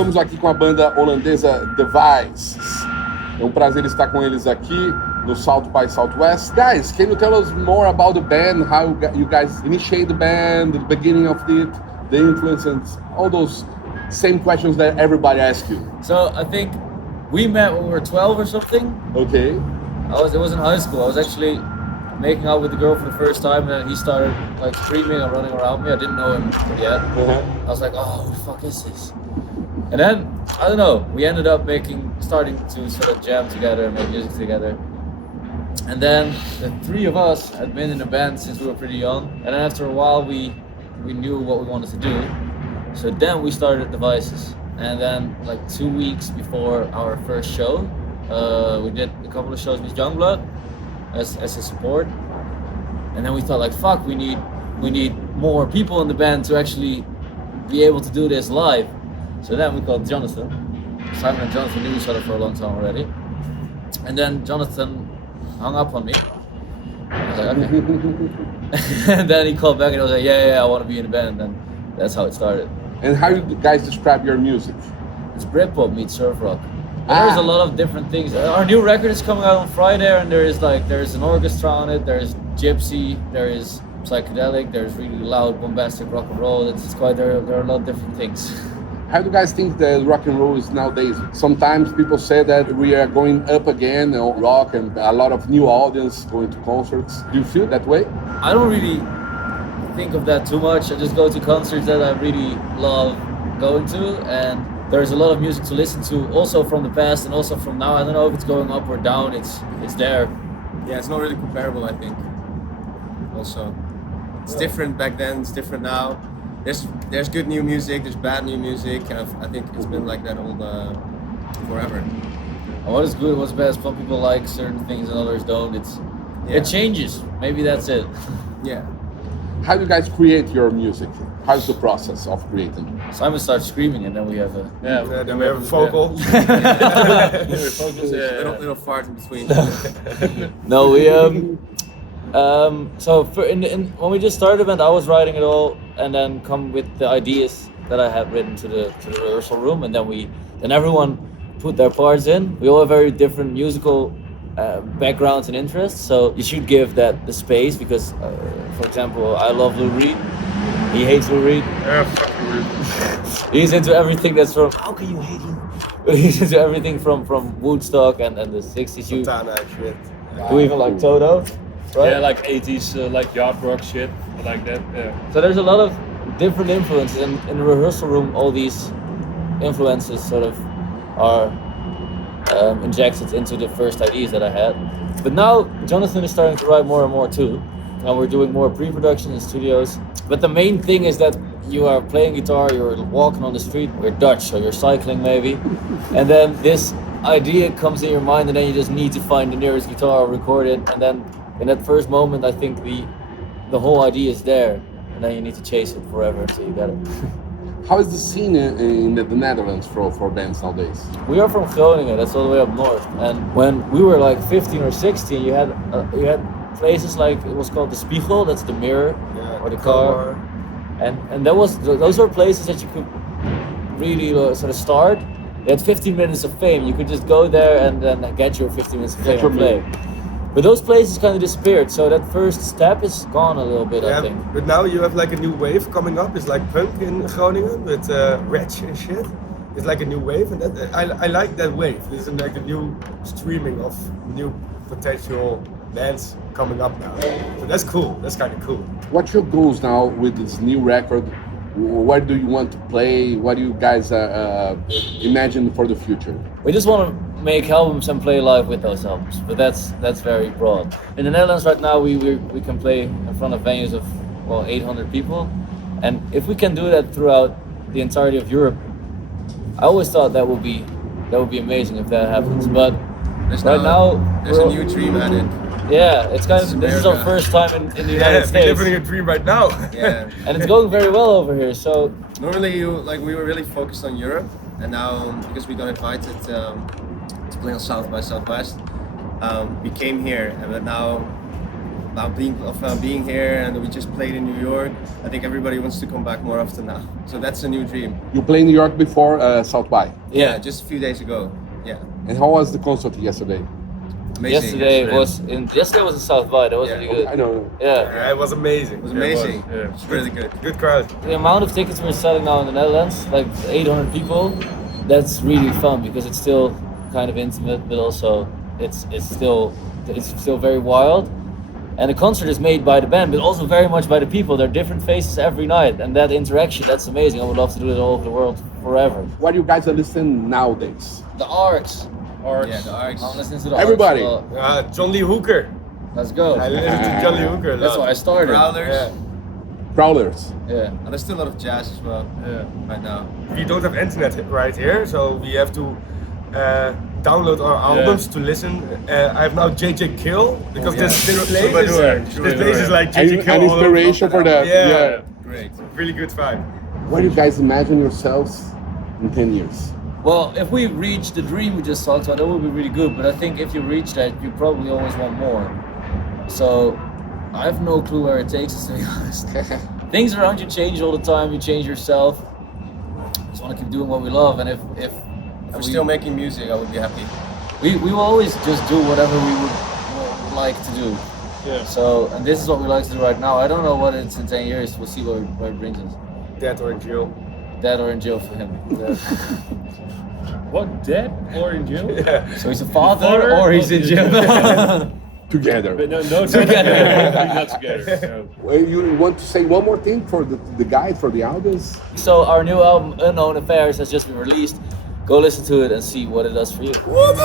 Estamos aqui com a banda holandesa Devices. É um prazer estar com eles aqui no South by Southwest. Guys, can you tell us more about the band, how you guys initiate the band, the beginning of it, the influence, and all those same questions that everybody asks you? So I think we met when we were 12 or something. Okay. It was in high school. I was actually making out with the girl for the first time, and then he started like screaming and running around me. I didn't know him yet. I was like, oh, who the fuck is this? And then, I don't know, we ended up starting to sort of jam together and make music together. And then the three of us had been in a band since we were pretty young. And then after a while, we knew what we wanted to do. So then we started Devices. And then like 2 weeks before our first show, we did a couple of shows with Youngblood as a support. And then we thought like, fuck, we need more people in the band to actually be able to do this live. So then we called Jonathan. Simon and Jonathan knew each other for a long time already. And then Jonathan hung up on me. I was like, okay. And then he called back and I was like, yeah, I want to be in a band. And that's how it started. And how you guys describe your music? It's Britpop meets surf rock. There's a lot of different things. Our new record is coming out on Friday, and there's an orchestra on it, there's gypsy, there is psychedelic, there's really loud, bombastic rock and roll. There are a lot of different things. How do you guys think that rock and roll is nowadays? Sometimes people say that we are going up again on rock and a lot of new audience going to concerts. Do you feel that way? I don't really think of that too much. I just go to concerts that I really love going to, and there's a lot of music to listen to, also from the past and also from now. I don't know if it's going up or down, it's there. Yeah, it's not really comparable, I think. Also, it's different back then, it's different now. There's good new music, there's bad new music, and I think it's been like that forever. And what is good, what's bad, some people like certain things and others don't. It changes. Maybe that's it. Yeah. How do you guys create your music? How's the process of creating? Simon starts screaming and then we have a... Then we have a vocal. Little fart in between. No, when we just started the band, I was writing it all and then come with the ideas that I had written to the rehearsal room, and then everyone put their parts in. We all have very different musical backgrounds and interests, so you should give that the space because, for example, I love Lou Reed. He hates Lou Reed. Yeah, fuck Lou Reed. He's into everything that's from. How can you hate him? He's into everything from Woodstock and the 60s. Santana shit. You even like Toto, right? Yeah, like 80s, like yard rock shit, like that. Yeah. So there's a lot of different influences, and in the rehearsal room, all these influences sort of are injected into the first ideas that I had. But now Jonathan is starting to write more and more too, and we're doing more pre-production in studios. But the main thing is that you are playing guitar, you're walking on the street, we're Dutch, so you're cycling maybe, and then this idea comes in your mind, and then you just need to find the nearest guitar, record it, and then in that first moment I think the whole idea is there, and then you need to chase it forever until you get it. How is the scene in the Netherlands for bands nowadays? We are from Groningen, that's all the way up north, and when we were like 15 or 16, you had places like, it was called the Spiegel, that's the mirror, or the car, and those were places that you could really sort of start. They had 15 minutes of fame. You could just go there and then get your 15 minutes of fame and play. But those places kind of disappeared, so that first step is gone a little bit, I think. But now you have like a new wave coming up. It's like punk in Groningen with Wretch and shit. It's like a new wave, and I like that wave. It's like a new streaming of new potential bands coming up now. So that's cool. That's kind of cool. What's your goals now with this new record? Where do you want to play? What do you guys imagine for the future? We just want to make albums and play live with those albums, but that's very broad. In the Netherlands right now, we can play in front of venues of 800 people, and if we can do that throughout the entirety of Europe, I always thought that would be amazing if that happens. But there's a new dream added. Yeah, it's kind of, this is our first time in the United States. We're living a dream right now. Yeah, and it's going very well over here. So normally, we were really focused on Europe, and now because we got invited to play on South by Southwest, we came here, but now being here, and we just played in New York. I think everybody wants to come back more often now. So that's a new dream. You played in New York before South by. Yeah, just a few days ago. Yeah. And how was the concert yesterday? Amazing. Yesterday was in South by. That was really good. I know. Yeah. It was amazing. It was amazing. Yeah, it was. It's really good. Good crowd. The amount of tickets we're selling now in the Netherlands, like 800 people, that's really fun because it's still kind of intimate, but also it's still very wild. And the concert is made by the band, but also very much by the people. There are different faces every night, and that interaction, that's amazing. I would love to do it all over the world forever. What do you guys listen nowadays? The Arcs. Yeah, the Arcs. I'm listening to the Everybody. Arcs a lot. John Lee Hooker. Let's go. I listen to John Lee Hooker a lot. That's why I started. Growlers. Yeah. Prowlers. Yeah. And there's still a lot of jazz as well. Yeah. Right now. We don't have internet right here, so we have to download our albums to listen. I have now JJ Kill because this place is like JJ Kill. An inspiration for that. Yeah. Great. Really good vibe. Where do you guys imagine yourselves in 10 years? Well, if we reach the dream we just talked about, that would be really good. But I think if you reach that, you probably always want more. So I have no clue where it takes us, to be honest. Things around you change all the time. You change yourself. Just want to keep doing what we love. And if we're still making music, I would be happy. we will always just do whatever we would like to do. Yeah. So, and this is what we like to do right now. I don't know what it's in 10 years. We'll see where it brings us. Dead or in jail. Dead or in jail for him. Yeah. What, dead or in jail? Yeah. So he's a father or he's in jail. Together. But no, Together. not together. No. Well, you want to say one more thing for the guide, for the audience? So our new album, Unknown Affairs, has just been released. Go listen to it and see what it does for you. Hope